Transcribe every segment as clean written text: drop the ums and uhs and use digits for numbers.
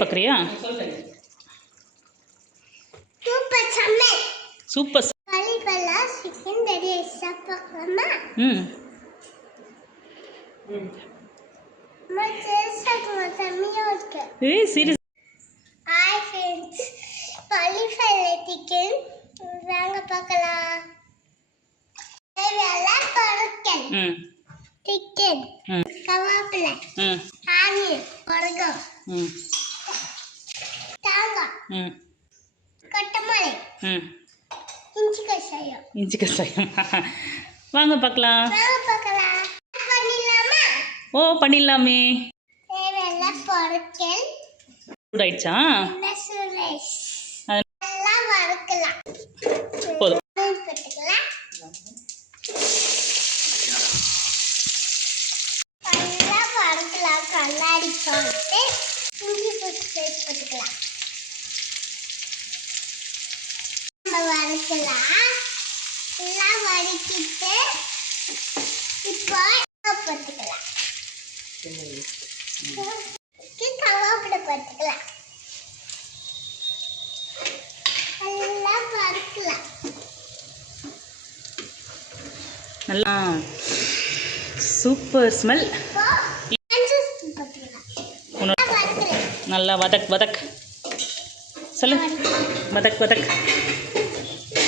பார்க்குறியா? சூப்பர் சமையல். Super. பள்ளிப்பல்லா chicken ready சாப்பிடலாமா? சீரியஸ். ஹாய் ஃப்ரெண்ட்ஸ், பள்ளிப்பல்லா சிக்கன் வாங்க பார்க்கலாம். தேவையான பொருட்கள்: சிக்கன், கருவேப்பிலை, ஆனியன், மிளகாய், தேங்காய், கொத்தமல்லி, இஞ்சி கஷாயம். வாங்க பார்க்கலாம். ஓ, பண்ணிடலாமே. தேவையான பொருட்கள் சூடாயிடுச்சா? அதெல்லாம் வறுக்கலாம். போதும். நல்லா வறுக்கலாம். கண்ணாடி போட்டு இஞ்சி போட்டுக்கலாம். வறுக்கலாம். எல்லாம் வறுக்கிட்டு இப்போ போட்டுக்கலாம். கருவேப்பிலை போட்டுக்கலாம். எல்லாம் வறுக்கலாம். நல்லா சூப்பர் ஸ்மெல். நல்லா வதக் சொல்லு. வதக்.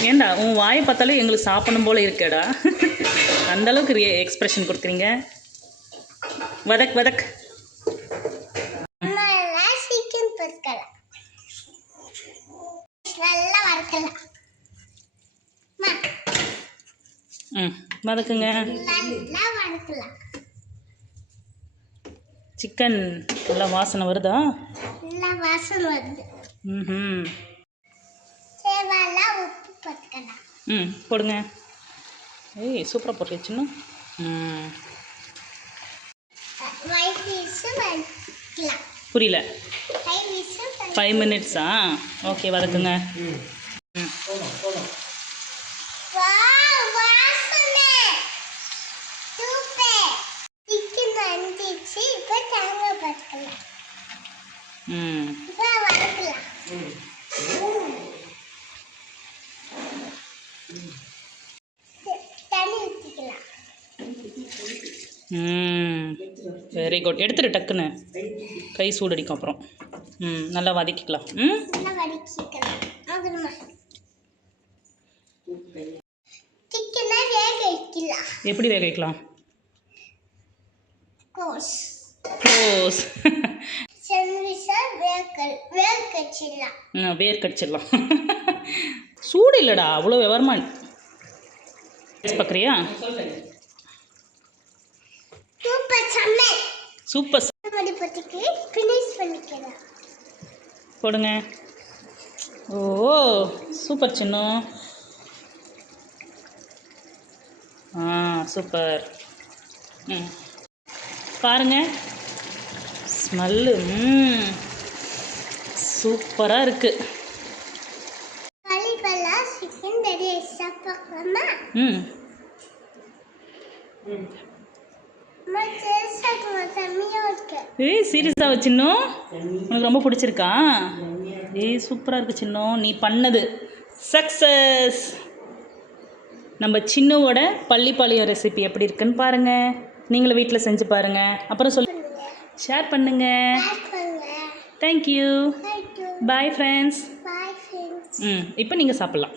ஏண்டா உன் வாயை பார்த்தாலே எங்களுக்கு சாப்பிடணும் போல இருக்கேடா. அந்தளவுக்கு எக்ஸ்ப்ரெஷன் கொடுக்குறீங்க. வதக். சிக்கன் போட்டுக்கலாம். நல்லா வறுக்கலாம். வதக்குங்க. நல்லா வறுக்கலாம். சிக்கன் நல்லா வாசனை வருதா? நல்லா வாசனை வருது. தேவையான உப்பு போட்டுக்கலாம். போடுங்க. ஏய், சூப்பராக போட்டுருச்சுன்னா. புரியல. 5 மினிட்ஸா? ஓகே, வதக்குங்க. Very good. எடுத்துட்டு டக்குன்னு கை சூடடிக்கும் அப்புறம். நல்லா வதக்கிக்கலாம். எப்படி வேக வைக்கலாம்? வேர் கடிச்சிடலாம். சூடு இல்லைடா, அவ்வளோ விவரமா பார்க்குறியா? சூப்பர். போடுங்க. ஓ, சூப்பர் சின்னம். சூப்பர். பாருங்க, ஸ்மெல்லு சூப்பராக இருக்கு. சீரியஸாக சின்னம், உனக்கு ரொம்ப பிடிச்சிருக்கா? சூப்பராக இருக்கு சின்னம். நீ பண்ணது சக்ஸஸ். நம்ம சின்னவோட பள்ளிப்பாளையம் ரெசிபி எப்படி இருக்குன்னு பாருங்கள். நீங்களும் வீட்டில் செஞ்சு பாருங்கள். அப்புறம் ஷேர் பண்ணுங்கள். தேங்க்யூ. Bye friends. இப்போ நீங்கள் சாப்பிட்லாம்.